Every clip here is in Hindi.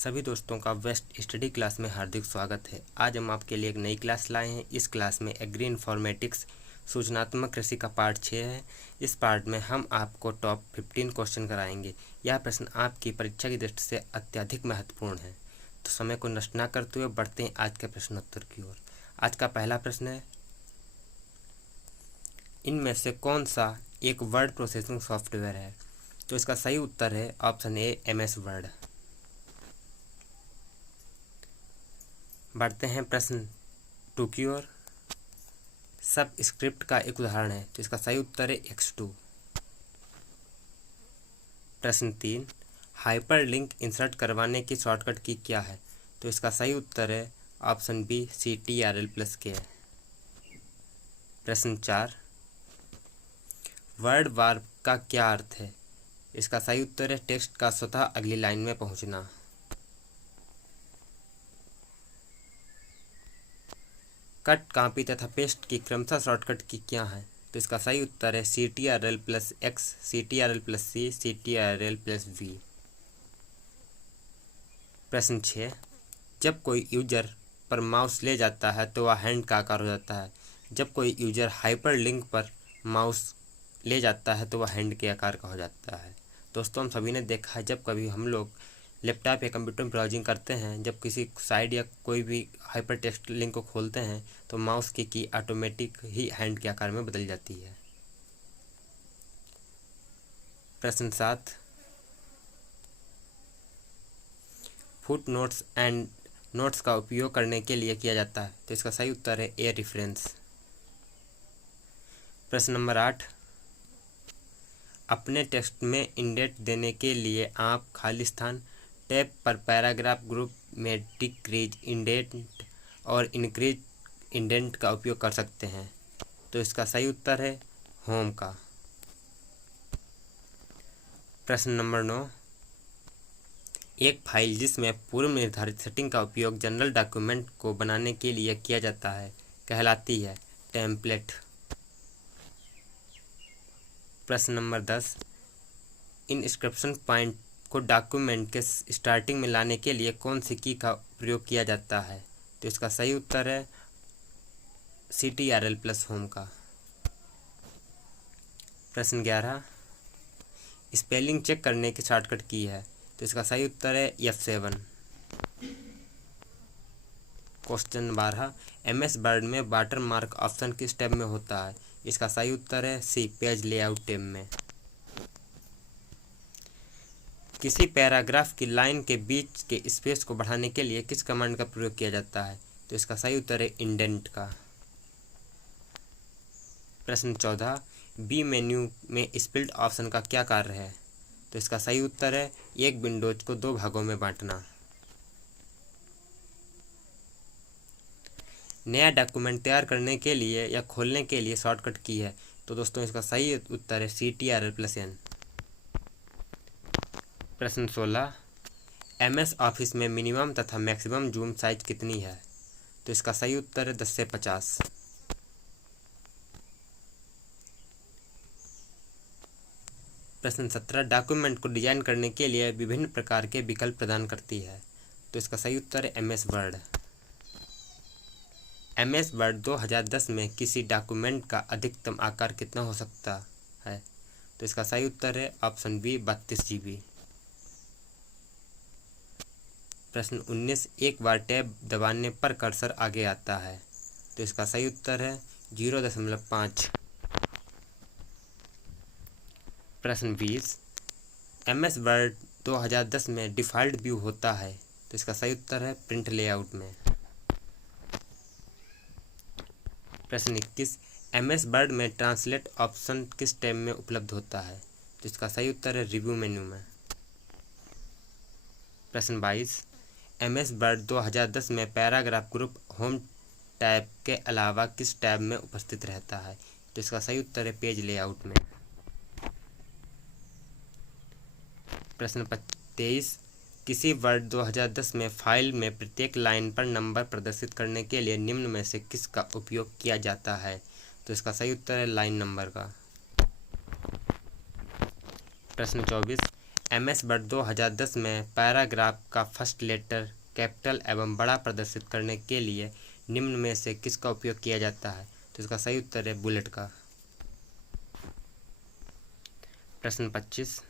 सभी दोस्तों का वेस्ट स्टडी क्लास में हार्दिक स्वागत है। आज हम आपके लिए एक नई क्लास लाए हैं। इस क्लास में एग्री इन्फॉर्मेटिक्स सूचनात्मक कृषि का पार्ट 6 है। इस पार्ट में हम आपको टॉप 15 क्वेश्चन कराएंगे। यह प्रश्न आपकी परीक्षा की दृष्टि से अत्यधिक महत्वपूर्ण है, तो समय को नष्ट न करते हुए बढ़ते हैं आज के प्रश्नोत्तर की ओर। आज का पहला प्रश्न है, इनमें से कौन सा एक वर्ड प्रोसेसिंग सॉफ्टवेयर है? तो इसका सही उत्तर है ऑप्शन ए, MS वर्ड। बढ़ते हैं प्रश्न 2 की ओर। सब स्क्रिप्ट का एक उदाहरण है, तो इसका सही उत्तर है X2। प्रश्न 3, हाइपरलिंक इंसर्ट करवाने की शॉर्टकट की क्या है? तो इसका सही उत्तर है ऑप्शन बी, CTRL+K। प्रश्न 4, वर्ड वार्प का क्या अर्थ है? इसका सही उत्तर है टेक्स्ट का स्वतः अगली लाइन में पहुंचना। कट, कॉपी तथा पेस्ट की क्रमशः शॉर्टकट की क्या है? तो इसका सही उत्तर है CTRL+X, CTRL+C, CTRL+V। प्रश्न 6, जब कोई यूजर पर माउस ले जाता है तो वह हैंड का आकार हो जाता है। जब कोई यूजर हाइपरलिंक पर माउस ले जाता है तो वह हैंड के आकार का हो जाता है। दोस्तों, हम सभी ने देखा है, जब कभी हम लोग लैपटॉप या कंप्यूटर में ब्राउजिंग करते हैं, जब किसी साइट या कोई भी हाइपर टेक्स्ट लिंक को खोलते हैं तो माउस की ऑटोमेटिक ही हैंड के आकार में बदल जाती है। प्रश्न 7, फुट नोट्स एंड नोट्स का उपयोग करने के लिए किया जाता है। तो इसका सही उत्तर है ए, रेफरेंस। प्रश्न नंबर 8, अपने टेक्स्ट में इंडेंट देने के लिए आप खाली स्थान, टैब पर पैराग्राफ ग्रुप में डिक्रीज इंडेंट और इंक्रीज इंडेंट का उपयोग कर सकते हैं। तो इसका सही उत्तर है होम का। प्रश्न नंबर 9, एक फाइल जिसमें पूर्व निर्धारित सेटिंग का उपयोग जनरल डॉक्यूमेंट को बनाने के लिए किया जाता है कहलाती है टेम्पलेट। प्रश्न नंबर 10, इंस्क्रिप्शन पॉइंट को डॉक्यूमेंट के स्टार्टिंग में लाने के लिए कौन सी की का प्रयोग किया जाता है? तो इसका सही उत्तर है CTRL+ होम का। प्रश्न 11, स्पेलिंग चेक करने की शॉर्टकट की है। तो इसका सही उत्तर है F7। क्वेश्चन 12, MS वर्ड में वाटर मार्क ऑप्शन किस टैब में होता है? इसका सही उत्तर है C, पेज लेआउट टैब में। किसी पैराग्राफ की लाइन के बीच के स्पेस को बढ़ाने के लिए किस कमांड का प्रयोग किया जाता है? तो इसका सही उत्तर है इंडेंट का। प्रश्न 14, बी मेन्यू में स्प्लिट ऑप्शन का क्या कार्य है? तो इसका सही उत्तर है एक विंडोज को 2 भागों में बांटना। नया डॉक्यूमेंट तैयार करने के लिए या खोलने के लिए शॉर्टकट की है। तो दोस्तों, इसका सही उत्तर है CTRL+N। प्रश्न 16, MS ऑफिस में मिनिमम तथा मैक्सिमम जूम साइज कितनी है? तो इसका सही उत्तर है 10 से 50। प्रश्न 17, डॉक्यूमेंट को डिजाइन करने के लिए विभिन्न प्रकार के विकल्प प्रदान करती है। तो इसका सही उत्तर है MS वर्ड। MS वर्ड 2010 में किसी डॉक्यूमेंट का अधिकतम आकार कितना हो सकता है? तो इसका सही उत्तर है ऑप्शन बी, 32 GB। प्रश्न 19, एक बार टैब दबाने पर कर्सर आगे आता है। तो इसका सही उत्तर है 0.5। प्रश्न 20, MS वर्ड 2010 में डिफ़ॉल्ट व्यू होता है। तो इसका सही उत्तर है प्रिंट लेआउट में। प्रश्न 21, MS वर्ड में ट्रांसलेट ऑप्शन किस टैब में उपलब्ध होता है? तो इसका सही उत्तर है रिव्यू मेन्यू में। प्रश्न 22, MS वर्ड 2010 में पैराग्राफ ग्रुप होम टैब के अलावा किस टैब में उपस्थित रहता है? तो इसका सही उत्तर है पेज लेआउट में। प्रश्न 23, किसी वर्ड 2010 में फाइल में प्रत्येक लाइन पर नंबर प्रदर्शित करने के लिए निम्न में से किसका उपयोग किया जाता है? तो इसका सही उत्तर है लाइन नंबर का। प्रश्न 24, MS वर्ड 2010 में पैराग्राफ का फर्स्ट लेटर कैपिटल एवं बड़ा प्रदर्शित करने के लिए निम्न में से किसका उपयोग किया जाता है? तो इसका सही उत्तर है बुलेट का। प्रश्न 25,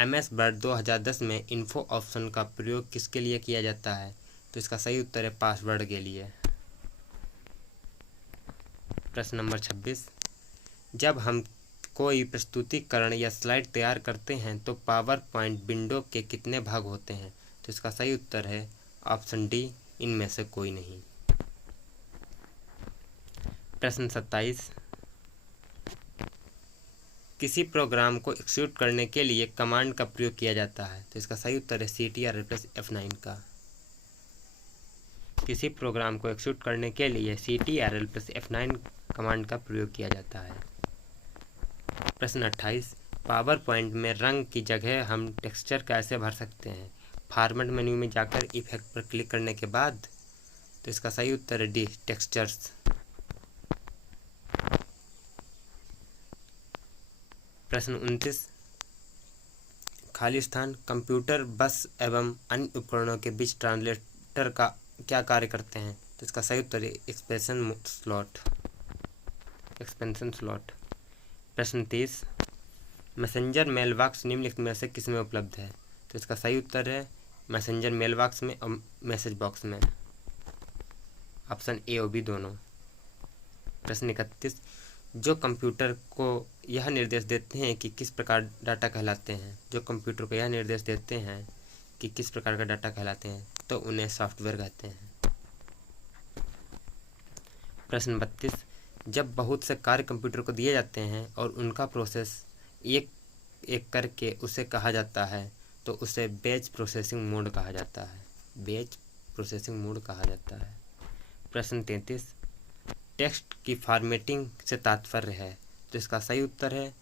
MS वर्ड 2010 में इन्फो ऑप्शन का प्रयोग किसके लिए किया जाता है? तो इसका सही उत्तर है पासवर्ड के लिए। प्रश्न नंबर 26, जब हम कोई प्रस्तुतिकरण या स्लाइड तैयार करते हैं तो पावर पॉइंट विंडो के कितने भाग होते हैं? तो इसका सही उत्तर है ऑप्शन डी, इनमें से कोई नहीं। प्रश्न 27, किसी प्रोग्राम को एक्जीक्यूट करने के लिए कमांड का प्रयोग किया जाता है? तो इसका सही उत्तर है CTRL+F9 का। किसी प्रोग्राम को एक्जीक्यूट करने के लिए CTRL+F9 कमांड का प्रयोग किया जाता है। प्रश्न 28, पावर पॉइंट में रंग की जगह हम टेक्सचर कैसे भर सकते हैं? फॉर्मेट मेन्यू में जाकर इफेक्ट पर क्लिक करने के बाद। तो इसका सही उत्तर है डी, टेक्सचर्स। प्रश्न 29, खाली स्थान कंप्यूटर, बस एवं अन्य उपकरणों के बीच ट्रांसलेटर का क्या कार्य करते हैं? तो इसका सही उत्तर है एक्सपेंशन स्लॉट। प्रश्न 30, मैसेंजर मेल बॉक्स निम्नलिखित में से किसमें उपलब्ध है? तो इसका सही उत्तर है मैसेंजर मेल बॉक्स में और मैसेज बॉक्स में, ऑप्शन ए और बी दोनों। प्रश्न 31, जो कंप्यूटर को यह निर्देश देते हैं कि किस प्रकार डाटा कहलाते हैं, जो कंप्यूटर को यह निर्देश देते हैं कि किस प्रकार का डाटा कहलाते हैं, तो उन्हें सॉफ्टवेयर कहते हैं। प्रश्न 32, जब बहुत से कार्य कंप्यूटर को दिए जाते हैं और उनका प्रोसेस एक एक करके उसे कहा जाता है तो उसे बैच प्रोसेसिंग मोड कहा जाता है। प्रश्न 33, टेक्स्ट की फॉर्मेटिंग से तात्पर्य है? तो इसका सही उत्तर है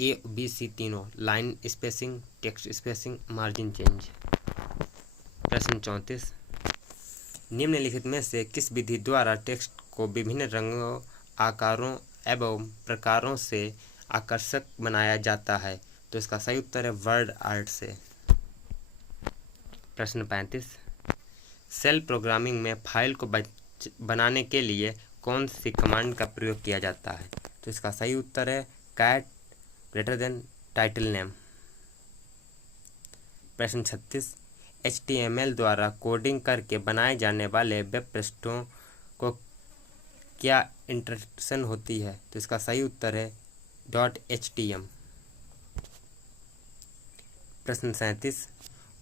ए, बी, सी तीनों, line spacing, text spacing, margin change. प्रश्न 34, निम्नलिखित में से किस विधि द्वारा टेक्स्ट को विभिन्न रंगों, आकारों एवं प्रकारों से आकर्षक बनाया जाता है? तो इसका सही उत्तर है वर्ड आर्ट से। प्रश्न 35, सेल प्रोग्रामिंग में फाइल को बनाने के लिए कौन सी कमांड का प्रयोग किया जाता है? तो इसका सही उत्तर है कैट > टाइटल नेम। प्रश्न 36, HTML द्वारा कोडिंग करके बनाए जाने वाले वेब पृष्ठों को क्या इंटरसेक्शन होती है? तो इसका सही उत्तर है .htm। प्रश्न 37,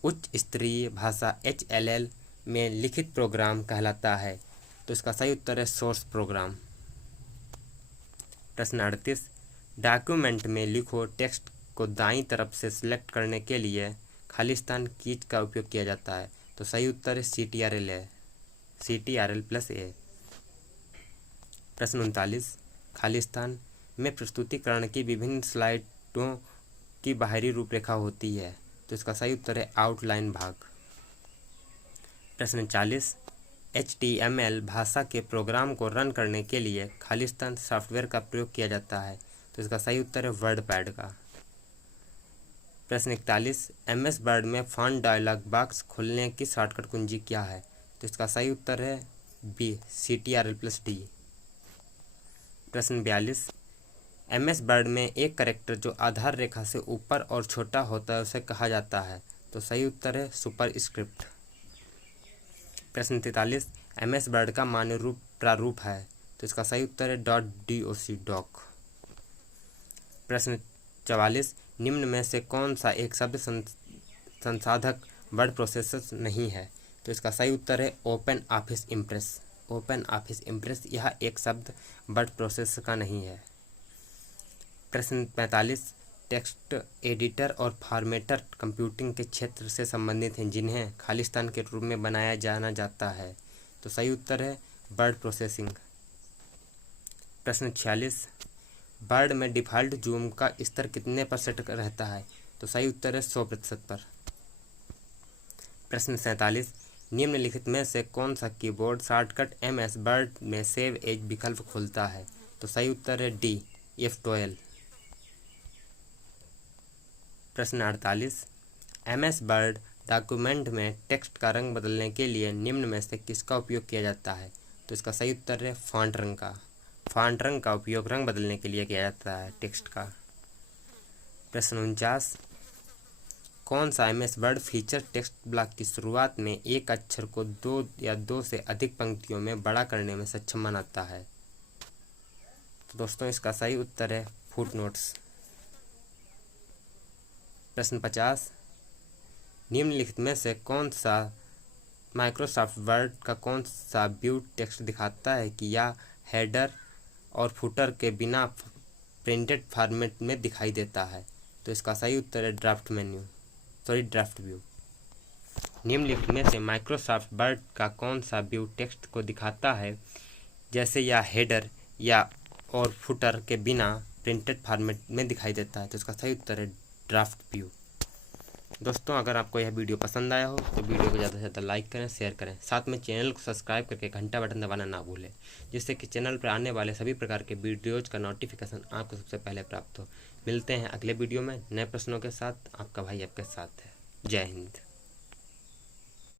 उच्च स्तरीय भाषा HLL में लिखित प्रोग्राम कहलाता है? तो इसका सही उत्तर है सोर्स प्रोग्राम। प्रश्न 38, डॉक्यूमेंट में लिखो टेक्स्ट को दाईं तरफ से सिलेक्ट करने के लिए खालिस्तान कीज का उपयोग किया जाता है? तो सही उत्तर है CTRL+A। प्रश्न 39, खालिस्तान में प्रस्तुतिकरण की विभिन्न स्लाइडों की बाहरी रूपरेखा होती है? तो इसका सही उत्तर है आउटलाइन भाग। प्रश्न 40, HTML भाषा के प्रोग्राम को रन करने के लिए खालिस्तान सॉफ्टवेयर का प्रयोग किया जाता है? तो इसका सही उत्तर है वर्डपैड का। प्रश्न 41, MS वर्ड में फॉन्ट डायलॉग बॉक्स खोलने की शॉर्टकट कुंजी क्या है? तो इसका सही उत्तर है बी, CTRL+D। प्रश्न 42, MS वर्ड में एक कैरेक्टर जो आधार रेखा से ऊपर और छोटा होता है उसे कहा जाता है? तो सही उत्तर है सुपरस्क्रिप्ट। प्रश्न 43, MS वर्ड का मान्य प्रारूप है? तो इसका सही उत्तर है .doc। प्रश्न 44, निम्न में से कौन सा एक शब्द संसाधक वर्ड प्रोसेसर नहीं है? तो इसका सही उत्तर है ओपन ऑफिस इम्प्रेस यह एक शब्द वर्ड प्रोसेसर का नहीं है। प्रश्न 45, टेक्स्ट एडिटर और फॉर्मेटर कंप्यूटिंग के क्षेत्र से संबंधित हैं जिन्हें खालिस्तान के रूप में बनाया जाना जाता है? तो सही उत्तर है वर्ड प्रोसेसिंग। प्रश्न 46, वर्ड में डिफ़ॉल्ट जूम का स्तर कितने पर सेट रहता है? तो सही उत्तर है 100% पर। प्रश्न 47, निम्नलिखित में से कौन सा कीबोर्ड शॉर्टकट MS वर्ड में सेव एज विकल्प खोलता है? तो सही उत्तर है डी, F12। प्रश्न 48, MS वर्ड डॉक्यूमेंट में टेक्स्ट का रंग बदलने के लिए निम्न में से किसका उपयोग किया जाता है? तो इसका सही उत्तर है फॉन्ट रंग का। फॉन्ट रंग का उपयोग रंग बदलने के लिए किया जाता है टेक्स्ट का। प्रश्न 49, कौन सा MS word feature text block की शुरुआत में एक अक्षर को 2 या 2 से अधिक पंक्तियों में बड़ा करने में सक्षम बनाता है? तो दोस्तों इसका सही उत्तर है फुटनोट्स। प्रश्न 50, निम्नलिखित में से कौन सा माइक्रोसॉफ्ट वर्ड का कौन सा व्यू टेक्स्ट दिखाता है कि यह हेडर और फुटर के बिना प्रिंटेड फॉर्मेट में दिखाई देता है? तो इसका सही उत्तर है ड्राफ्ट व्यू। निम्नलिखित में से माइक्रोसॉफ्ट वर्ड का कौन सा व्यू टेक्स्ट को दिखाता है जैसे यह हेडर या और फुटर के बिना प्रिंटेड फॉर्मेट में दिखाई देता है? तो इसका सही उत्तर है ड्राफ्ट व्यू। दोस्तों अगर आपको यह वीडियो पसंद आया हो तो वीडियो को ज़्यादा से ज़्यादा लाइक करें, शेयर करें, साथ में चैनल को सब्सक्राइब करके घंटा बटन दबाना ना भूलें, जिससे कि चैनल पर आने वाले सभी प्रकार के वीडियोज़ का नोटिफिकेशन आपको सबसे पहले प्राप्त हो। मिलते हैं अगले वीडियो में नए प्रश्नों के साथ। आपका भाई आपके साथ है। जय हिंद।